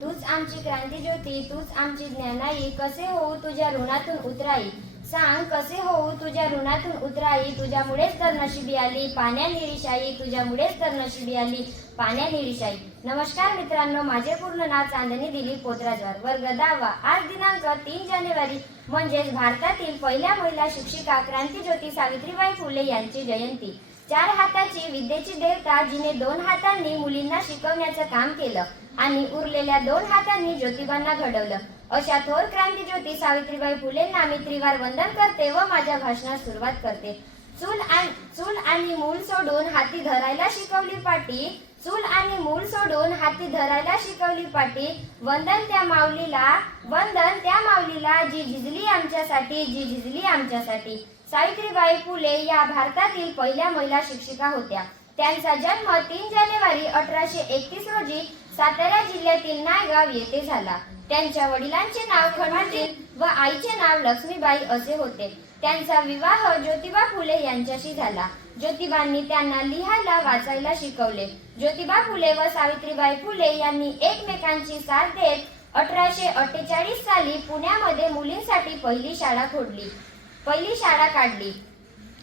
तूच आमची क्रांतिज्योती, तूच आमची ज्ञानाई, कसे होऊ तुझ्या ऋणातून उतराई. सांग कसे होऊ तुझ्या ऋणातून उतराई. तुझ्यामुळेच तर नशिबी आली पाण्यानिरीशाई, तुझ्यामुळेच तर नशिबी आली पाण्यानिरीशाई. नमस्कार मित्रांनो, माझे पूर्ण नाव चांदणी दिलीप पोतराजवार, वर्ग 10वा. आज दिनांक 3 जानेवारी म्हणजेच भारतातील पहिल्या महिला शिक्षिका क्रांतिज्योती सावित्रीबाई फुले यांची जयंती. 4 हाताची विद्येची देवता, जिने 2 हातांनी मुलींना शिकवण्याचं काम केलं आणि उरलेल्या 2 हातांनी ज्योतिबांना घडवलं, अशा थोर क्रांतिज्योती सावित्रीबाई फुलेंना मी त्रिवार वंदन करते व माझ्या भाषणास सुरुवात करते. चूल आणि मूल सोडून हाती धरायला शिकवली पाटी, चूल आणि मूल सोडून हाती धरायला शिकवली पाटी. वंदन त्या माऊलीला, जी झिजली आमच्यासाठी, जी झिजली आमच्यासाठी. सावित्रीबाई फुले या भारतातील पहिल्या महिला शिक्षिका होत्या. त्यांचा जन्म 3 जानेवारी 1831 रोजी सातारा जिल्ह्यातील नायगाव येथे झाला. त्यांच्या वडिलांचे नाव खंडूजी व आईचे नाव लक्ष्मीबाई असे होते. त्यांचा विवाह ज्योतिबा फुले यांच्याशी झाला. ज्योतिबांनी त्यांना लिहायला वाचायला शिकवले. ज्योतिबा फुले व सावित्रीबाई फुले यांनी एकमेकांची साथ देत 1848 साली पुण्यामध्ये मुलींसाठी पहिली शाळा काढली.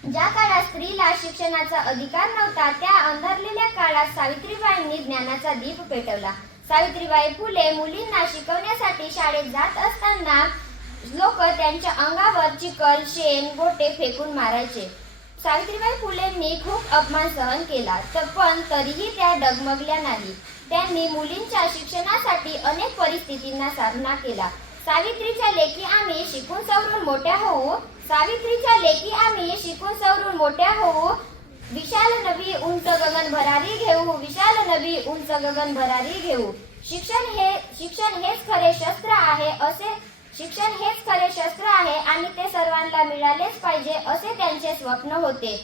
ज्या काळात स्त्रीला शिक्षणाचा अधिकार नव्हता, त्या अंधारलेल्या काळात सावित्रीबाईंनी ज्ञानाचा दीप पेटवला. सावित्रीबाई फुले मुलींना शिकवण्यासाठी शाळेत जात असताना लोक त्यांच्या अंगावर चिखल, शेण, गोटे फेकून मारायचे. सावित्रीबाई फुलेंनी खूप अपमान सहन केला, पण तरीही त्या डगमगल्या नाही. त्यांनी मुलींच्या शिक्षणासाठी अनेक परिस्थितींना सामना केला. सावित्रीच्या लेकी आम्ही शिकून सवरून मोठ्या होऊ, सावित्रीच्या लेकी आम्ही शिकून सवरून मोठ्या होऊ. विशाल नभी उंच गगन भरारी घेऊ, विशाल नभी उंच गगन भरारी घेऊ. शिक्षण हेच खरे शस्त्र आहे आणि ते सर्वांना मिळालेच पाहिजे, असे त्यांचे स्वप्न होते.